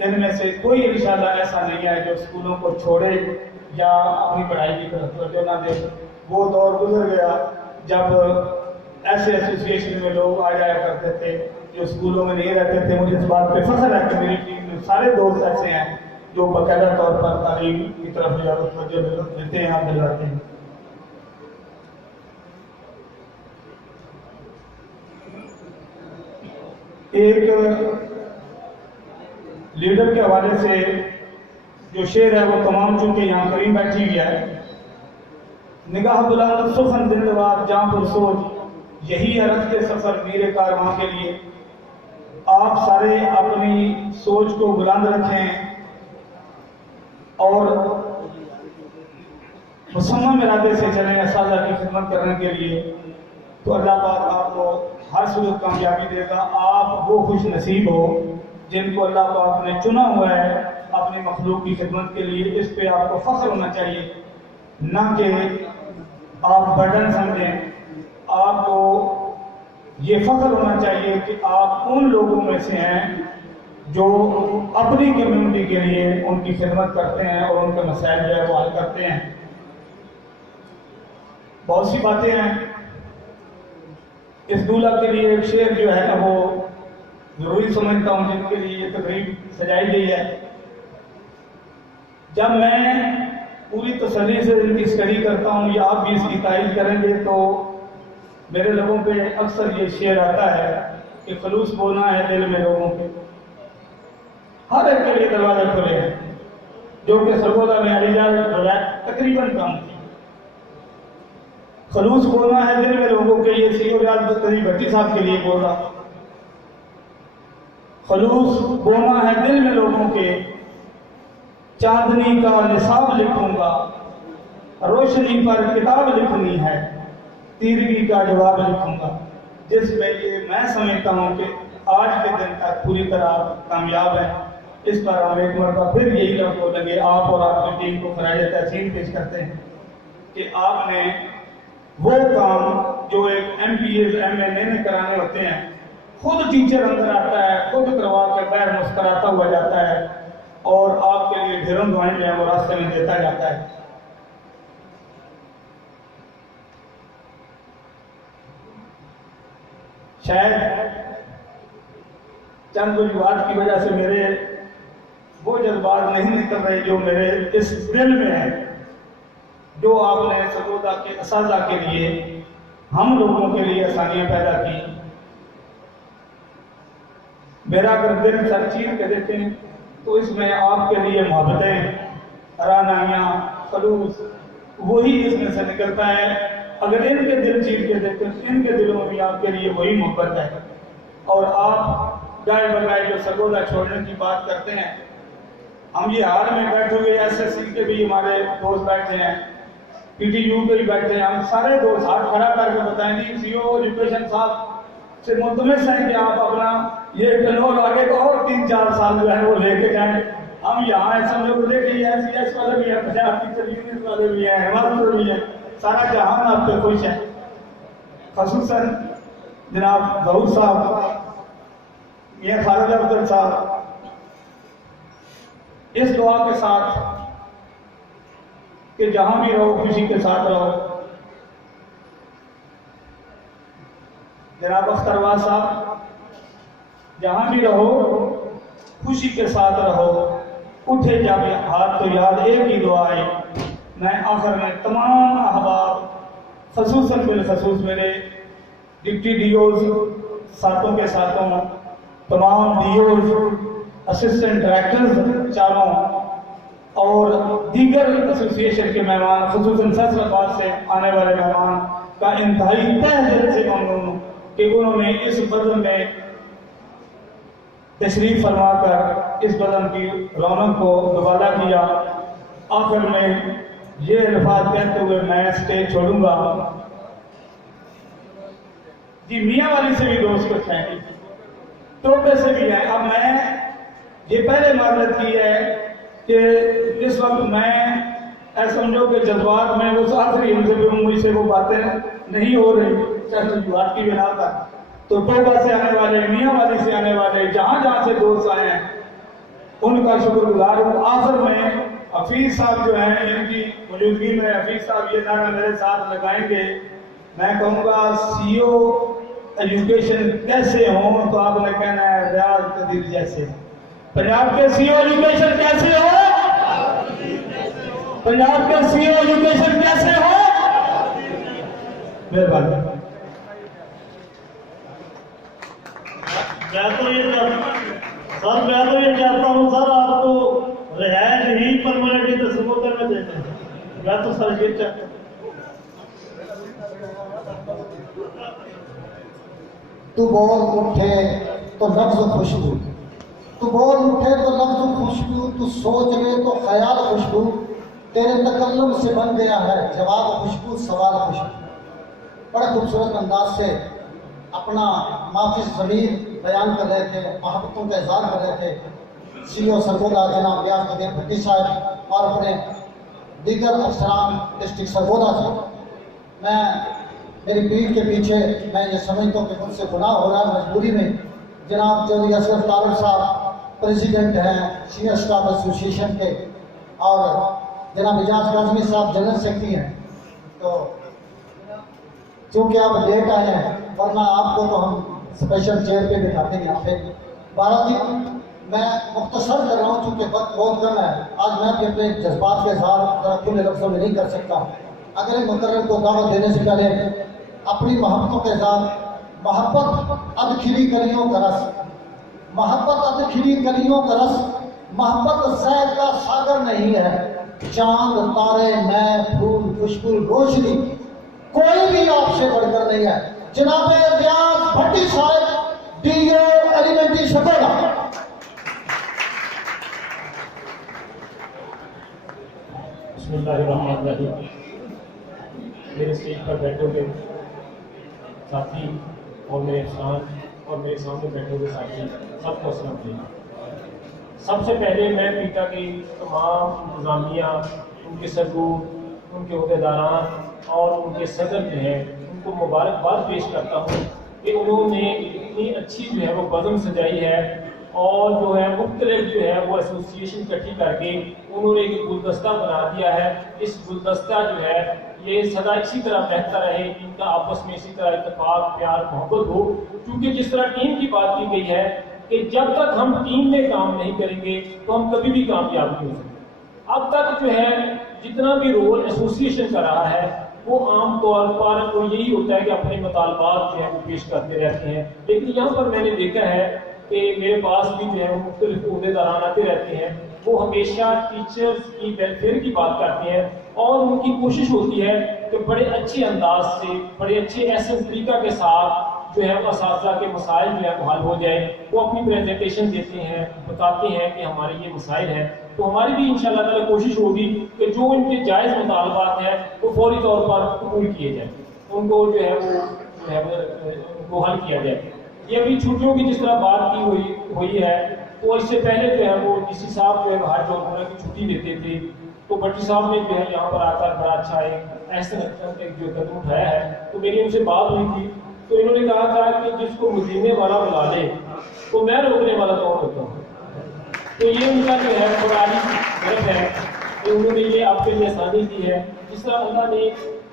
ان میں سے کوئی انشاءاللہ ایسا نہیں ہے جو اسکولوں کو چھوڑے یا اپنی پڑھائی کی طرف توجہ نہ دے۔ وہ دور گزر گیا جب ایسے ایسوسیشن میں لوگ آ جایا کرتے تھے جو اسکولوں میں نہیں رہتے تھے۔ مجھے اس بات پہ فخر ہے کہ میری ٹیم میں سارے دوست ایسے ہیں جو باقاعدہ طور پر تعلیم کی طرف توجہ دیتے ہیں اور دلاتے ہیں۔ ایک لیڈر کے حوالے سے جو شعر ہے وہ تمام چونکہ یہاں قریب بیٹھی ہوئی ہے۔ نگاہ بلند سخن زندوار جاں پر سوچ، یہی ہے رفت سفر میر کارواں کے لیے۔ آپ سارے اپنی سوچ کو بلند رکھیں اور مصمم ارادے سے چلیں اساتذہ کی خدمت کرنے کے لیے، تو اللہ پاک آپ کو ہر صورت کامیابی دے گا۔ آپ وہ خوش نصیب ہو جن کو اللہ پاک نے چنا ہوا ہے اپنی مخلوق کی خدمت کے لیے۔ اس پہ آپ کو فخر ہونا چاہیے، نہ کہ آپ برڈن سمجھیں۔ آپ کو یہ فخر ہونا چاہیے کہ آپ ان لوگوں میں سے ہیں جو اپنی کمیونٹی کے لیے ان کی خدمت کرتے ہیں اور ان کے مسائل جو ہے وہ حل کرتے ہیں۔ بہت سی باتیں ہیں، اس دولہا کے لیے ایک شعر جو ہے نا وہ ضروری سمجھتا ہوں جن کے لیے یہ تقریب سجائی گئی ہے۔ جب میں پوری تسلی سے ان کی اسٹڈی کرتا ہوں یا آپ بھی اس کی تائید کریں گے تو میرے لوگوں پہ اکثر یہ شعر آتا ہے کہ خلوص بولنا ہے دل میں لوگوں کے، ہر ایک کے لیے دروازے کھلے ہیں، جو کہ سرگودا میں علیجہ روایت تقریباً کم تھی۔ خلوص بولنا ہے دل میں لوگوں کے، یہ سی او ریاض بختری بھٹی صاحب کے لیے بول رہا۔ خلوص بولنا ہے دل میں لوگوں کے، چاندنی کا نصاب لکھوں گا، روشنی پر کتاب لکھنی ہے، تیرگی کا جواب لکھوں گا۔ جس میں یہ میں سمجھتا ہوں کہ آج کے دن تک پوری طرح کامیاب ہے۔ اس پر ہم ایک مرتبہ پھر یہی لفظ بولیں گے، آپ اور آپ کی ٹیم کو خراج تحسین پیش کرتے ہیں کہ آپ نے وہ کام جو ایک M P As M N A نے کرانے ہوتے ہیں، خود ٹیچر اندر آتا ہے، خود کروا کے بیر مسکراتا ہوا جاتا ہے اور آپ کے لیے ڈھیروں دعائیں جو ہیں وہ راستے میں دیتا جاتا ہے۔ شاید چند وجوہات کی وجہ سے میرے وہ جذبات نہیں نکل رہے جو میرے اس دل میں ہیں، جو آپ نے سرگودا کے اساتذہ کے لیے، ہم لوگوں کے لیے آسانیاں پیدا کی۔ میرا اگر دل سر چیر کے دیکھیں تو اس میں آپ کے لیے محبتیں، رعنائیاں، خلوص وہی اس میں سے نکلتا ہے۔ اگر ان کے دل چیر کے دیکھیں، ان کے دلوں میں آپ کے لیے وہی محبت ہے۔ اور آپ گائے بگائے جو سرگودا چھوڑنے کی بات کرتے ہیں، ہم یہ ہار میں بیٹھے ہوئے ایس ایس سی کے بھی ہمارے دوست بیٹھے ہیں، پی ٹی یو کے بھی بیٹھے ہیں، ہم سارے دوست ہاتھ کھڑا کر کے بتائیں گے سی او ایجوکیشن صاحب سے ملتمس ہیں کہ آپ اپنا یہ ٹنول آگے تو اور 3-4 سال جو ہے وہ لے کے جائیں۔ ہم یہاں ایسا لوگ دیکھیں یہ ایس سی ایس والے بھی ہیں، پنجاب ٹیچر یونین والے بھی ہیں، ہمارے بھی ہیں، سارا جہان آپ پہ خوش ہے۔ خصوصاً جناب ظہور صاحب، میاں خالد افضل صاحب، اس دعا کے ساتھ کہ جہاں بھی رہو خوشی کے ساتھ رہو۔ جناب اختروا صاحب، جہاں بھی رہو خوشی کے ساتھ رہو، اٹھے جب ہاتھ تو یاد ایک ہی دعا ہے. میں آخر میں تمام احباب خصوصاً بالخصوص میرے ڈپٹی ڈی اوز ساتھوں کے ساتھوں، تمام ڈی اوز، اسسٹنٹ ڈائریکٹرز چاروں اور دیگر ایسوسی ایشن کے مہمان، خصوصاً فیصلہ سے آنے والے مہمان کا انتہائی تہ دل سے ممنون ہوں کہ انہوں نے اس بزم میں تشریف فرما کر اس بزم کی رونق کو دوبارہ کیا. آخر میں یہ الفاظ کہتے ہوئے میں اسٹیج چھوڑوں گا. جی میاں والی سے بھی دوست کچھ ہیں، ٹوپے سے بھی ہیں. اب میں یہ پہلے معذرت کی ہے کہ اس وقت میں ایسا سمجھو کہ جذبات میں اس آخری ہم سے بھی مجھ سے وہ باتیں نہیں ہو رہی چاہے جذبات کی بنا تھا. تو ٹوبہ سے آنے والے، میاں والی سے آنے والے، جہاں جہاں سے دوست آئے ہیں ان کا شکر گزار ہوں. آخر میں حفیظ صاحب جو ہیں، ان کی موجودگی میں حفیظ صاحب یہ نعرہ میرے ساتھ لگائیں گے. میں کہوں گا سی او ایجوکیشن کیسے ہوں تو آپ نے کہنا ہے ریاض قدیر جیسے. پنجاب کے سی او ایجوکیشن کیسے ہو؟ پنجاب کے سی او ایجوکیشن کیسے ہو؟ مہربانی. میں تو یہ چاہتا ہوں سر آپ کو رہائش ہی پرماننٹ تو سموتر میں دیتے ہیں. میں تو سر یہ چاہتا ہوں. تو بول اٹھے تو لفظ خوشبو، تو بول اٹھے تو لفظ خوشبو، تو سوچ لے تو خیال خوشبو، تیرے تکلم سے بن گیا ہے جواب خوشبو، سوال خوشبو. بڑا خوبصورت انداز سے اپنا معافی ضمیر بیان کر رہے تھے، محبتوں کا اظہار کر رہے تھے سی او سرگودا جناب ریاض قدیر بھٹی صاحب اور اپنے دیگر افسران ڈسٹرکٹ سرگودا سے. میں میری پیٹھ کے پیچھے میں یہ سمجھتا ہوں کہ مجھ سے گناہ ہو رہا ہے مجبوری میں. جناب چودھری اشرف طارق صاحب پریزیڈنٹ ہیں سینئر اسٹاف ایسوسی ایشن کے، اور جناب اجاز کاظمی صاحب جنرل سیکرٹری ہیں. تو چونکہ آپ لیٹ آئے ہیں ورنہ آپ کو تو ہم اسپیشل چیئر پہ بٹھاتے ہیں یہاں پہ. بارہ جی میں مختصر کر رہا ہوں چونکہ وقت بہت کم ہے. آج میں بھی اپنے جذبات کے اظہار کھلے لفظوں میں نہیں کر سکتا. اگر ایک مقرر کو دعوت دینے سے پہلے اپنی محبتوں کے اظہار. محبت اب کھلی کلیوں کا رس، محبت اب کھلی کلیوں کا رس، محبت زہر کا ساگر نہیں ہے. چاند تارے میں پھول خوشبو روشنی کوئی بھی آپ سے بڑھ کر نہیں ہے. جناب ریاض بھٹی صاحب ڈی او ایلیمنٹری سرگودا. بسم اللہ الرحمن الرحیم. میرے اسٹیج پر بیٹھے ہوئے ساتھی اور میرے افسران اور میرے سامنے بیٹھے ہوئے ساتھی سب کو السلام علیکم. سب سے پہلے میں پیٹا کی تمام انتظامیہ، ان کے سرگوت، ان کے عہدیداران اور ان کے صدر جو ہیں ان کو مبارکباد پیش کرتا ہوں کہ انہوں نے اتنی اچھی جو ہے وہ بزم سجائی ہے اور جو ہے مختلف جو ہے وہ ایسوسی ایشن اکٹھی کر کے انہوں نے ایک گلدستہ بنا دیا ہے. اس گلدستہ جو ہے یہ سدا اسی طرح بہتا رہے، ان کا آپس میں اسی طرح اتفاق، پیار، محبت ہو. کیونکہ جس طرح ٹیم کی بات کی گئی ہے کہ جب تک ہم ٹیم میں کام نہیں کریں گے تو ہم کبھی بھی کامیاب نہیں ہو سکتے. اب تک جو ہے جتنا بھی رول ایسوسی ایشن کا رہا ہے وہ عام طور پر وہ یہی ہوتا ہے کہ اپنے مطالبات جو ہے وہ پیش کرتے رہتے ہیں. لیکن یہاں پر میں نے دیکھا ہے کہ میرے پاس بھی جو ہے مختلف عہدیداران آتے رہتے ہیں، وہ ہمیشہ ٹیچرز کی ویلفیئر کی بات کرتے ہیں اور ان کی کوشش ہوتی ہے کہ بڑے اچھے انداز سے، بڑے اچھے ایسے طریقہ کے ساتھ جو ہے وہ اساتذہ کے مسائل جو ہے وہ حل ہو جائے. وہ اپنی پریزنٹیشن دیتے ہیں، بتاتے ہیں کہ ہمارے یہ مسائل ہیں. تو ہماری بھی انشاءاللہ تعالی کوشش ہوگی کہ جو ان کے جائز مطالبات ہیں وہ فوری طور پر قبول کیے جائیں، ان کو جو ہے وہ حل کیا جائے. یہ ابھی چھٹیوں کی جس طرح بات کی ہوئی ہے تو اس سے پہلے جو ہے وہ ڈی سی صاحب جو ہے باہر جو عمرہ کی چھٹی دیتے تھے تو بٹی صاحب نے جو ہے یہاں پر آ کر بڑا اچھا ایک ایسا جو قدم اٹھایا ہے. تو میری ان سے بات ہوئی تھی تو انہوں نے کہا تھا کہ جس کو مدینے والا بلا لے تو میں روکنے والا کون ہوتا ہوں. تو یہ ان کا جو ہے بڑا غلط ہے کہ انہوں نے یہ آپ کے لیے آسانی دی ہے. جس طرح اللہ نے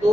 2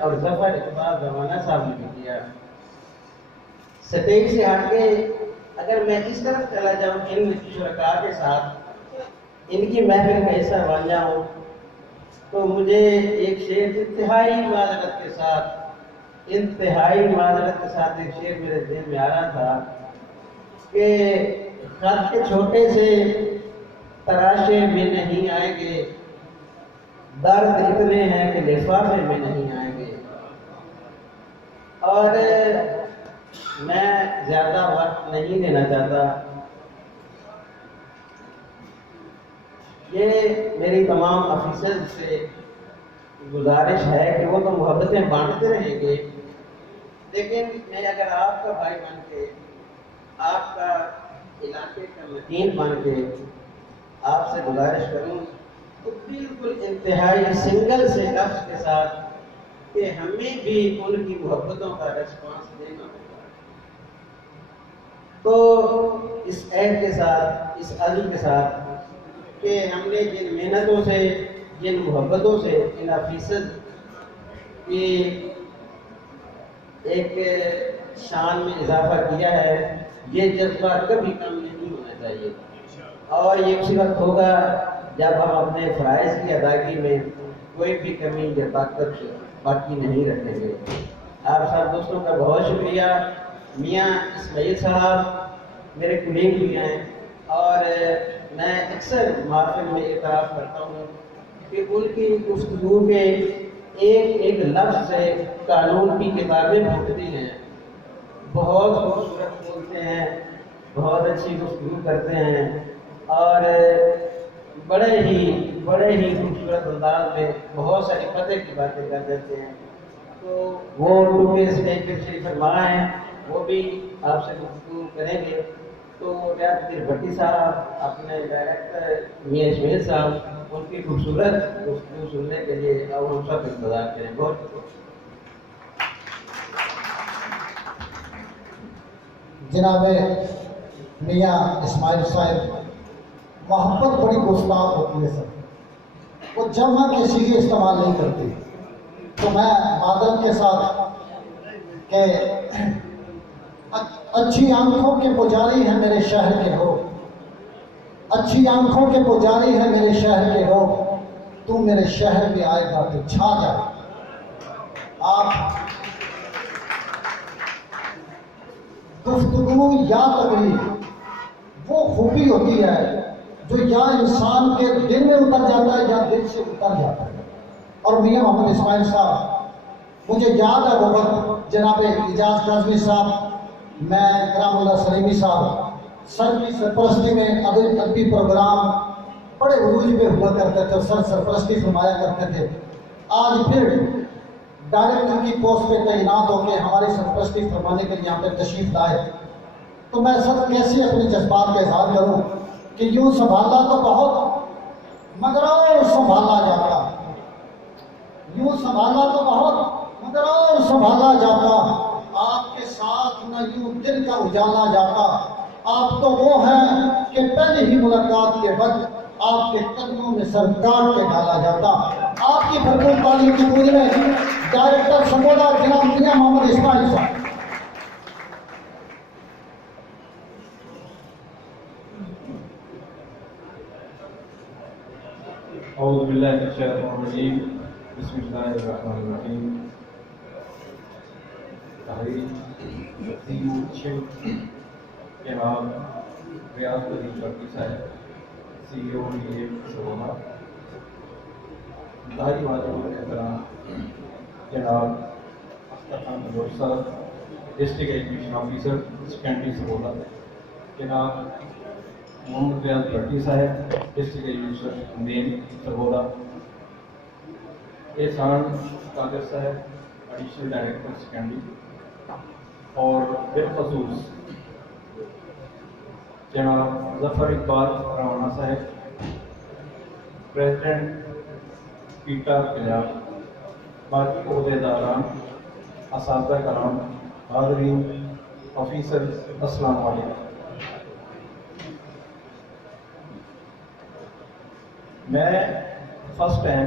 اور ظفر اقبال روانہ صاحب نے بھی کیا. سٹیج سے ہٹ کے اگر میں اس طرف چلا جاؤں ان شرکاء کے ساتھ ان کی محفل کا حصہ بن جاؤں تو مجھے ایک شعر انتہائی معذرت کے ساتھ ایک شعر میرے ذہن میں آ رہا تھا کہ خط کے چھوٹے سے تراشے میں نہیں آئیں گے، درد اتنے ہیں کہ لفافے میں نہیں آئیں گے. اور میں زیادہ وقت نہیں لینا چاہتا. یہ میری تمام آفیسر سے گزارش ہے کہ وہ تو محبتیں بانٹتے رہیں گے، لیکن میں اگر آپ کا بھائی بن کے، آپ کا علاقے کا مکین بن کے آپ سے گزارش کروں تو بالکل انتہائی سنگل سے لفظ کے ساتھ کہ ہمیں بھی ان کی محبتوں کا ریسپانس دینا ہوگا. تو اس عہد کے ساتھ، اس عزم کے ساتھ کہ ہم نے جن محنتوں سے، جن محبتوں سے ان آفیسر کی ایک شان میں اضافہ کیا ہے، یہ جذبہ کبھی کم نہیں ہونا چاہیے. اور یہ اسی وقت ہوگا جب ہم اپنے فرائض کی ادائیگی میں کوئی بھی کمی یا طاقت باقی نہیں رکھیں گے. آپ سب دوستوں کا بہت شکریہ. میاں اسماعیل صاحب میرے کلیگ بھی ہیں اور میں اکثر محفل میں اعتراف کرتا ہوں کہ ان کی گفتگو کے ایک ایک لفظ سے قانون کی کتابیں پھوٹتی ہیں. بہت خوبصورت بولتے ہیں، بہت اچھی گفتگو کرتے ہیں اور بڑے ہی خوبصورت انداز میں بہت ساری فتح کی باتیں کر دیتے ہیں. تو وہ ٹوکے اسٹیج پہ تشریف فرما ہیں، وہ بھی آپ سے گفتگو کریں گے. تو ریاض الدین بھٹی صاحب، اپنے ڈائریکٹر میاں اسماعیل صاحب، ان کی خوبصورت گفتگو سننے کے لیے اور ہم سب انتظار کریں. بہت جناب میاں اسماعیل صاحب، محبت بڑی گستاخ ہوتی ہے سر، وہ جمع کے سیدھے استعمال نہیں کرتی. تو میں معذرت کے ساتھ کہ اچھی آنکھوں کے پجاری ہیں میرے شہر کے لوگ، اچھی آنکھوں کے پجاری ہیں میرے شہر کے لوگ، تو میرے شہر میں آئے گا تو چھا جائے. آپ گفتگو یا تقریر وہ خوبی ہوتی ہے جو یا انسان کے دل میں اتر جاتا ہے یا دل سے اتر جاتا ہے. اور میاں محمد اسماعیل صاحب، مجھے یاد ہے وہ وقت جناب اعجاز کاظمی صاحب، میں کرام اللہ سلیمی صاحب سر کی سرپرستی میں ادبی پروگرام بڑے عروج پہ ہوا کرتے تھے، سر سرپرستی فرمایا کرتے تھے. آج پھر ڈائریکٹر کی پوسٹ پہ تعینات ہو کے ہماری سرپرستی فرمانے کے لیے یہاں پہ تشریف لائے. تو میں سر کیسے اپنے جذبات کا اظہار کروں کہ یوں سنبھالا تو بہت مگر اور سنبھالا جاتا، یوں سنبھالا تو بہت مگر اور سنبھالا جاتا، آپ کے ساتھ نہ یوں دل کا اجالا جاتا. آپ تو وہ ہیں کہ پہلی ہی ملاقات کے وقت آپ کے قدموں میں سر کاٹ کے ڈالا جاتا. آپ کی بھرپور تعلیم کی پوری میں ڈائریکٹر سمودا جناب میاں محمد اسماعیل صاحب. اعوذ باللہ من الشیطان الرجیم، بسم اللہ الرحمن الرحیم. تحریر جناب ریاض الدین بھٹی صاحب، سی ای او شعبہ. انتہائی واجب احترام جناب اختر خان بلوچ صاحب، ڈسٹرکٹ ایجوکیشن آفیسر سیکنڈری سبولا. جناب محمد ریاض بھٹی صاحب، ڈسٹرکٹ ایجوکیشن مین سبولا. احسان قادر صاحب، ایڈیشنل ڈائریکٹر سیکنڈری. اور بالخصوص جناب ظفر اقبال روانہ صاحب، پریزیڈنٹ پیٹا پنجاب، باقی عہدیداران، اساتذہ کرام، حاضرین، آفیسر، السلام علیکم. میں فرسٹ ٹائم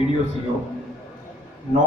EDO CO 9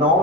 9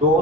2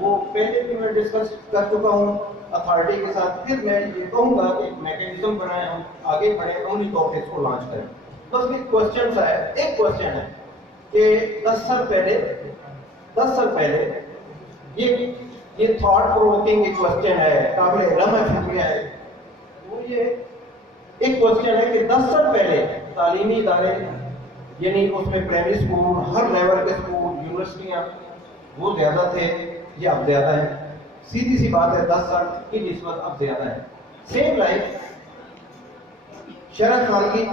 وہ پہلے بھی میں ڈسکس کر چکا ہوں اتھارٹی کے ساتھ. پھر میں یہ کہوں گا کہ ایک میکینزم بنائیں, ہم آگے بڑھیں, عملی طور پہ اس کو لانچ کریں. بس ایک کوشچن ہے, ایک کوشچن ہے کہ 10 سال پہلے یہ تھاٹ پرووکنگ ایک کوشچن ہے, قابل علم فکریہ ہے. وہ یہ ایک کوشچن ہے کہ 10 سال پہلے تعلیمی ادارے, یعنی اس میں پرائمری اسکول, ہر لیول کے اسکول, یونیورسٹیاں, وہ زیادہ تھے, یہ اب زیادہ ہے. سیدھی سی بات ہے, 10 سال کی نسبت اب زیادہ ہے. سیم لائف شرح خانگی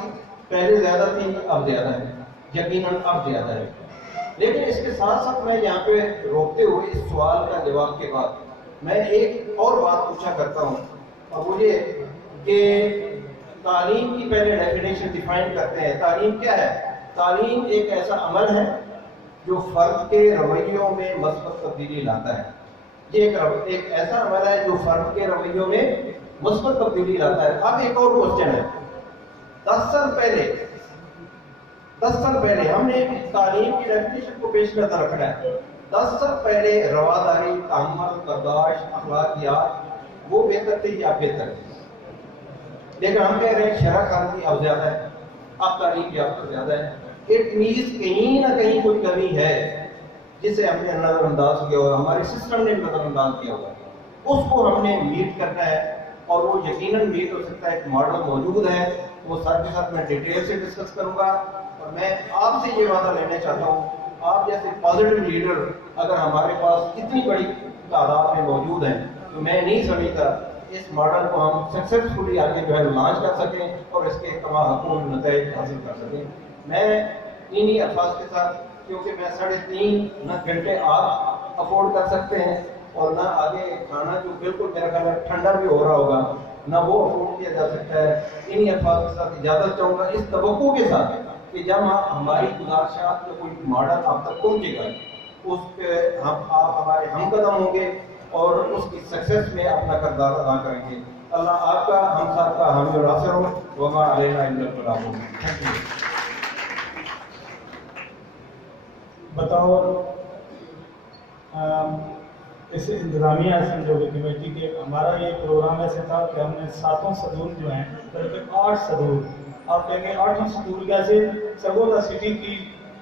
پہلے زیادہ تھی, اب زیادہ ہے, یقیناً اب زیادہ ہے. لیکن اس کے ساتھ ساتھ میں یہاں پہ روکتے ہوئے اس سوال کا جواب کے بعد میں ایک اور بات پوچھا کرتا ہوں, اور وہ یہ کہ تعلیم کی پہلے ڈیفینیشن ڈیفائن کرتے ہیں. تعلیم کیا ہے؟ تعلیم ایک ایسا عمل ہے جو فرد کے رویوں میں مثبت تبدیلی لاتا ہے. یہ ایک ایسا عمل ہے جو فرد کے رویوں میں مثبت تبدیلی لاتا ہے. اب ایک اور کوشچن ہے, 10 سال پہلے ہم نے تعلیم کی ڈیفینیشن کو پیش نظر رکھنا ہے. 10 سال پہلے رواداری, تحمل, برداشت, اخلاقیات وہ بہتر تھے یا بہتر تھے؟ لیکن ہم کہہ رہے ہیں شرح خانگی اب زیادہ ہے, اب تعلیم یافتہ زیادہ ہے. اٹ مینس کہیں نہ کہیں کوئی کمی ہے جسے ہم نے نظر انداز کیا ہوگا, ہمارے سسٹم نے نظر انداز کیا ہوگا. اس کو ہم نے میٹ کرنا ہے, اور وہ یقیناً میٹ ہو سکتا ہے. ایک ماڈل موجود ہے, وہ ساتھ کے ساتھ میں ڈیٹیل سے ڈسکس کروں گا. اور میں آپ سے یہ وعدہ لینا چاہتا ہوں, آپ جیسے پازیٹیو لیڈر اگر ہمارے پاس اتنی بڑی تعداد میں موجود ہیں, تو میں نہیں سمجھتا اس ماڈل کو ہم سکسیسفلی آگے جو ہے لانچ کر سکیں اور اس کے تمام حقوق نتائج حاصل کر سکیں. میں انہی الفاظ کے ساتھ, کیونکہ میں 3.5 گھنٹے آپ افورڈ کر سکتے ہیں, اور نہ آگے کھانا جو بالکل میرا خیال ہے ٹھنڈا بھی ہو رہا ہوگا, نہ وہ افورڈ کیا جا سکتا ہے. انہی الفاظ کے ساتھ اجازت چاہوں گا, اس توقع کے ساتھ کہ جب ہماری گزارشات کا کوئی ماڈل آپ تک پہنچے گا, اس پہ آپ ہمارے ہم قدم ہوں گے اور اس کی سکسیس میں اپنا کردار ادا کریں گے. اللہ آپ کا, ہم سب کا حامی اور ناصر ہو. وما علینا الا البلاغ. Thank you. بطور اس انتظامیہ اسمبلی کمیٹی کے ہمارا یہ پروگرام ایسے تھا کہ ہم نے 7 شیڈول جو ہیں, بلکہ 8 شیڈول, آپ کہیں گے 8 شیڈول کیسے؟ سرگودا سٹی کی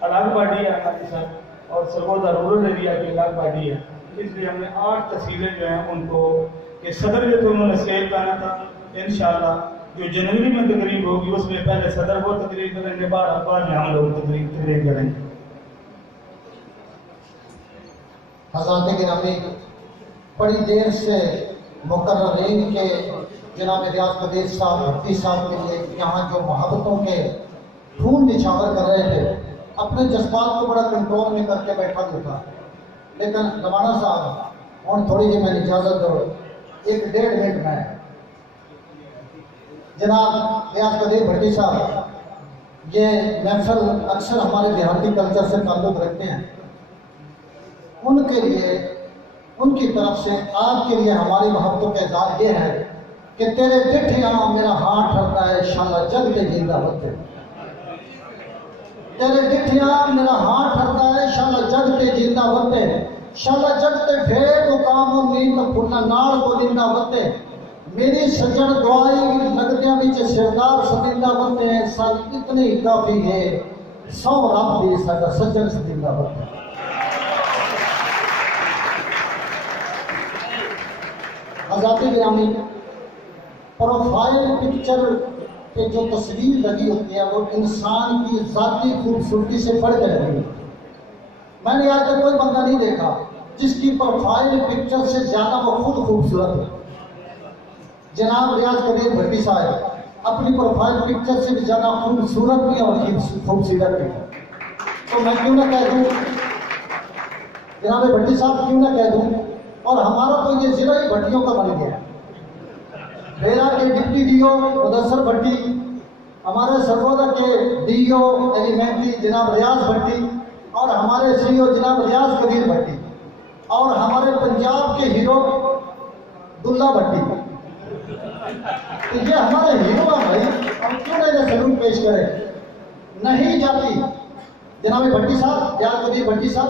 الگ باڈی ہے ہماری سر, اور سرگودا رورل ایریا کی الگ باڈی ہے. اس لیے ہم نے 8 تحصیلیں جو ہیں ان کو, کہ صدر جو تو انہوں نے سیل پہنا تھا, انشاءاللہ جو جنوری میں تقریب ہوگی اس میں پہلے صدر وہ تقریب کریں گے, بعد میں ہم لوگ تقریب کریں گے. حضرات گرامی, بڑی دیر سے مقررین کے جناب ریاض قدیر صاحب بھٹی صاحب کے لیے یہاں جو محبتوں کے پھول نچھاور کر رہے تھے, اپنے جذبات کو بڑا کنٹرول میں کر کے بیٹھا بھی تھا. لیکن روانا صاحب اور تھوڑی جی میں اجازت دو, 1-1.5 منٹ میں جناب ریاض قدیر بھٹی صاحب, یہ محفل اکثر ہمارے دیہاتی کلچر سے تعلق رکھتے ہیں, ان کے لیے, ان کی طرف سے آپ کے لیے ہماری محبتوں کا اظہار یہ ہے کہ تیرے ڈٹھیاں میرا ہاتھ ٹھرتا ہے شالا جگ کے زندہ ہوتے. تیرے ڈٹھیاں میرا ہاتھ ٹھرتا ہے شالا جگ کے زندہ ہوتے. شالا جگ تے ڈھیر مقام و نیند پھولنا نال کو زندہ ہوتے. میری سجن دعائی لگدیاں وچ سردار سدیندہ ہوتے ہیں. سال اتنی کافی ہے, 100 رب دی ساڈا سجن سدیندہ ہوتے. حضرات گرامی, پروفائل پکچر پہ جو تصویر لگی ہوتی ہے وہ انسان کی ذاتی خوبصورتی سے بڑھ کر لگی. میں نے آج تک کوئی بندہ نہیں دیکھا جس کی پروفائل پکچر سے زیادہ وہ خود خوبصورت ہے. جناب ریاض قدیر بھٹی صاحب اپنی پروفائل پکچر سے بھی زیادہ خوبصورت بھی اور خوبصورت بھی. تو میں کیوں نہ کہہ دوں, جناب بھٹی صاحب کیوں نہ کہہ دوں, اور ہمارا تو یہ ضلع ہی بھٹیوں کا بن گیا. بیرا کے ڈپٹی ڈی او مدثر بھٹی, ہمارے سرگودا کے ڈی او ایلیمنٹری جناب ریاض بھٹی, اور ہمارے سی او جناب ریاض قدیر بھٹی, اور ہمارے پنجاب کے ہیرو دلہ بھٹی. تو یہ ہمارے ہیرو ہیں بھائی, ہم کیوں نہ انہیں سلوٹ پیش کریں. نہیں جاتی جناب بھٹی صاحب, ریاض قدیر بھٹی صاحب,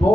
2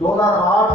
2008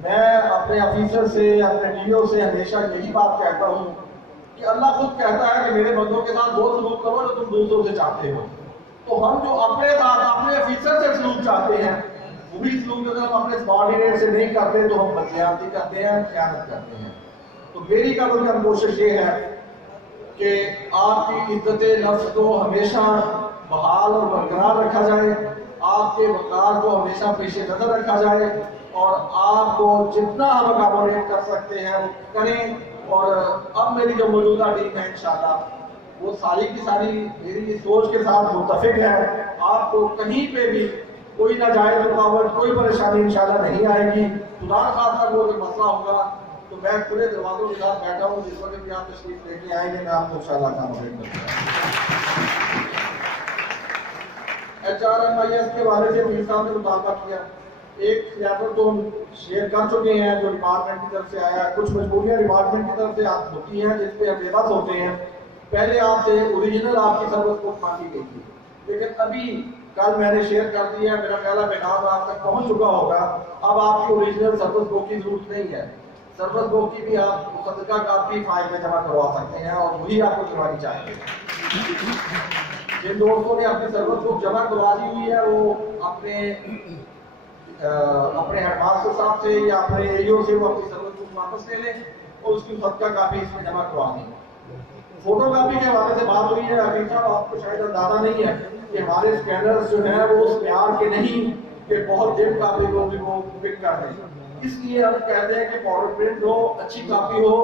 میں اپنے آفیسر سے, اپنے ڈی او سے ہمیشہ یہی بات کہتا ہوں کہ اللہ خود کہتا ہے کہ میرے بندوں کے ساتھ وہ سلوک کرو جو تم دوسروں سے چاہتے ہو. تو ہم جو اپنے ساتھ اپنے آفیسر سے سلوک چاہتے ہیں وہی سلوک اگر ہم اپنے سبارڈینیٹ سے نہیں کرتے تو ہم بدقیامتی کرتے ہیں, خیانت کرتے ہیں. تو میری قبل کم کوشش یہ ہے کہ آپ کی عزت نفس کو ہمیشہ بحال اور برقرار رکھا جائے, آپ کے وقار کو ہمیشہ پیش نظر رکھا جائے, اور آپ کو جتنا ہم اکاموڈیٹ کر سکتے ہیں وہ کریں. اور اب میری جو موجودہ ٹیم ہے انشاءاللہ وہ ساری کی ساری میری سوچ کے ساتھ متفق ہے. آپ کو کہیں پہ بھی کوئی ناجائز رکاوٹ, کوئی پریشانی انشاءاللہ نہیں آئے گی. خدا خاصہ وہ مسئلہ ہوگا تو میں کھلے دروازوں کے ساتھ بیٹھا ہوں, جس وقت بھی آپ تشریف لے کے آئیں گے میں آپ کو انشاءاللہ اکاموڈیٹ کروں گا. HRMIS کے بارے سے میر صاحب نے مطالبہ کیا. ایک سیاست تو ہم شیئر کر چکے ہیں جو ڈپارٹمنٹ کی طرف سے آیا ہے. کچھ مجبوریاں ڈپارٹمنٹ کی طرف سے ہوتی ہیں جس پہ ہم بے بس ہوتے ہیں. پہلے آپ سے اوریجنل آپ کی سروس بک مانگی گئی تھی, لیکن ابھی کل میں نے شیئر کر دیا ہے, میرا خیال ہے پیغام آپ تک پہنچ چکا ہوگا. اب آپ کی اوریجنل سروس بک کی ضرورت نہیں ہے. سروس بک کی بھی آپ مصدقہ کاپی فائل میں جمع کروا سکتے ہیں اور وہی آپ کو کروانی چاہیے. جن دوستوں نے اپنی سروس بک جمع کروا دی ہوئی ہے وہ اپنے ہیڈ ماسٹر صاحب سے یا اپنے AO سے وہ اپنی سروس بک واپس لے لیں اور اس کی مصدقہ کاپی اس میں جمع کروا دیں. فوٹو کاپی کے حوالے سے بات ہوئی ہے. حفیظ صاحب آپ کو شاید اندازہ نہیں ہے کہ ہمارے اسکینرز جو ہیں وہ اس معیار کے نہیں کہ بہت جلد کاپی کو بھی وہ پک کر دیں. اس لیے ہم کہتے ہیں کہ پاور پرنٹ ہو, اچھی کاپی ہو.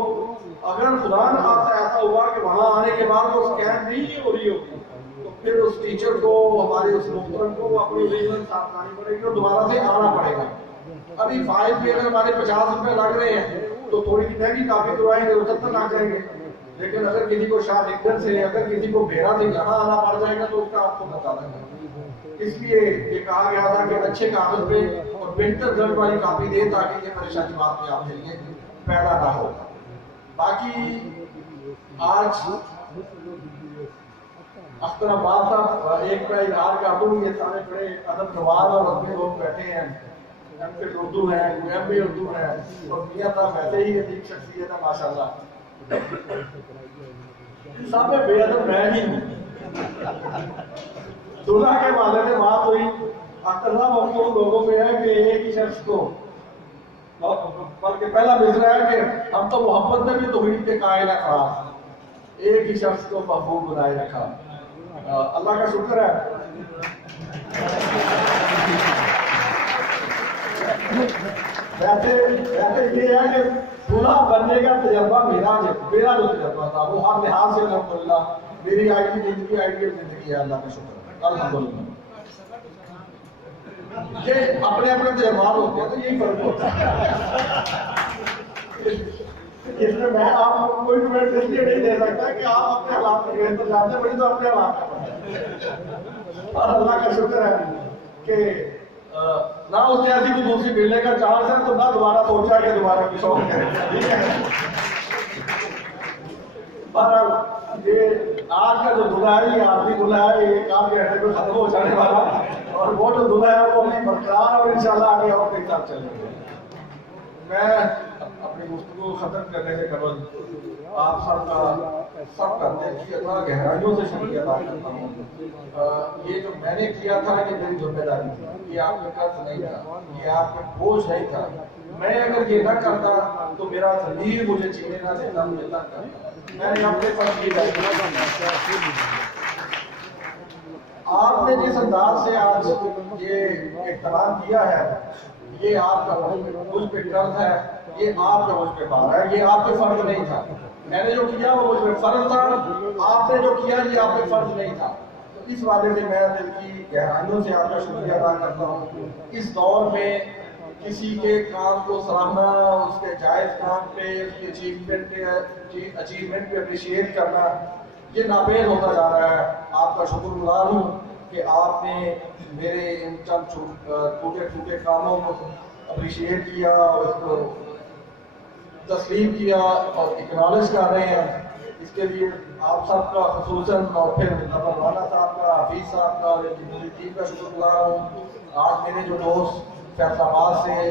اگر خدا نہ خاصہ ایسا ہوا کہ وہاں آنے کے بعد وہ اسکین نہیں ہو رہی ہوگی تو پھر اس ٹیچر کو, ہمارے اس محترم کو اپنی اوریجنل ساتھ لانی پڑے گی اور دوبارہ سے آنا پڑے گا. ابھی فائل بھی اگر ہمارے 50 روپے لگ رہے ہیں تو تھوڑی سی مہنگی کاپی کروائیں گے تو 70 لگ جائیں گے. لیکن اگر کسی کو شاہ لکھن سے, اگر کسی کو بھیرا سے یہاں آنا پڑ جائے گا تو اس کا آپ کو بتا دیں گے. اس لیے یہ کہا گیا تھا کہ اچھے کاغذ پہ اور بہتر رزلٹ والی کاپی دیں تاکہ یہ پریشانی بات میں آپ کے لیے پیدا نہ ہو. باقی آج اختر عباس صاحب ایک کا اظہار کر دوں, یہ سارے بڑے ادب نواز اور ادبی لوگ بیٹھے ہیں, MPhil اردو ہے, MA اردو ہے, اور میاں صاحب ویسے ہی عظیم شخصیت ہے ماشاءاللہ. سب میں بے ادب میں ہی ہوں. دلہا کے والے سے بات ہوئی, اختر صاحب ہم کو لوگوں پہ ہے کہ ایک ہی شخص کو, بلکہ پہلا مصرع ہے کہ ہم تو محبت میں بھی توحید کے قائل ہیں خاص, ایک ہی شخص کو محبوب بنائے رکھا. اللہ کا شکر ہے. ویسے یہ ہے کہ دلہا بننے کا تجربہ میرا جو تجربہ تھا وہ ہر لحاظ سے الحمدللہ میری زندگی آئیڈیل زندگی ہے. اللہ کا شکر ہے الحمدللہ. یہ اپنے اپنے تجربات ہوتے ہیں تو یہی فرق ہوتا ہے. اس میں میں آپ کو کوئی کمنٹ اس لیے نہیں دے سکتا کہ آپ اپنے حالات میں بہتر جانتے ہیں, مجھے تو اپنے حالات کا پتہ ہے. اور اللہ کا شکر ہے کہ نہ اس جیسی کو دوسری ملنے کا چانس ہے تو نہ دوبارہ سوچا کہ دوبارہ کچھ اور کریں. ٹھیک ہے. بہرحال یہ آج کا جو دلہا ہے یہ آخری دلہا ہے, یہ کام کے گھنٹے میں ختم ہو جانے والا, اور وہ جو دلہا ہے وہ اپنی برقرار اور انشاءاللہ آگے اور کے ساتھ چلیں گے. میں اپنی گفتگو ختم کرنے سے قبل آپ سب کا دل کی اللہ گہرائیوں سے شکریہ ادا کرتا ہوں. یہ جو میں نے کیا تھا یہ میری ذمہ داری تھی, یہ آپ کا قرض نہیں تھا, یہ آپ کا بوجھ نہیں تھا. میں اگر یہ نہ کرتا تو میرا ضمیر مجھے چینے نہ دیتا, مجھے نہ کرتا. میں نے اپنے پر آپ نے جس انداز سے آج یہ احترام کیا ہے یہ آپ کا مجھ پہ قرض ہے, یہ آپ کا مجھ پہ بار ہے, یہ آپ پہ فرض نہیں تھا. میں نے جو کیا وہ مجھ پہ فرض تھا, آپ نے جو کیا یہ آپ پہ فرض نہیں تھا. تو اس والے سے میں دل کی گہرائیوں سے آپ کا شکریہ ادا کرتا ہوں. اس دور میں کسی کے کام کو سراہنا, اس کے جائز کام پہ, اس کی اچیومنٹ پہ اپریشیٹ کرنا, یہ ناپید ہوتا جا رہا ہے. آپ کا شکر گزار ہوں کہ آپ نے میرے ان چند ٹوٹے ٹوٹے کاموں کو اپریشیٹ کیا اور اس کو تسلیم کیا اور اکنالج کر رہے ہیں. اس کے لیے آپ سب کا خصوصاً اور پھر نفر والا صاحب کا, حفیظ صاحب کا اور پوری ٹیم کا شکر گزار ہوں. آج میرے جو دوست فیصل آباد سے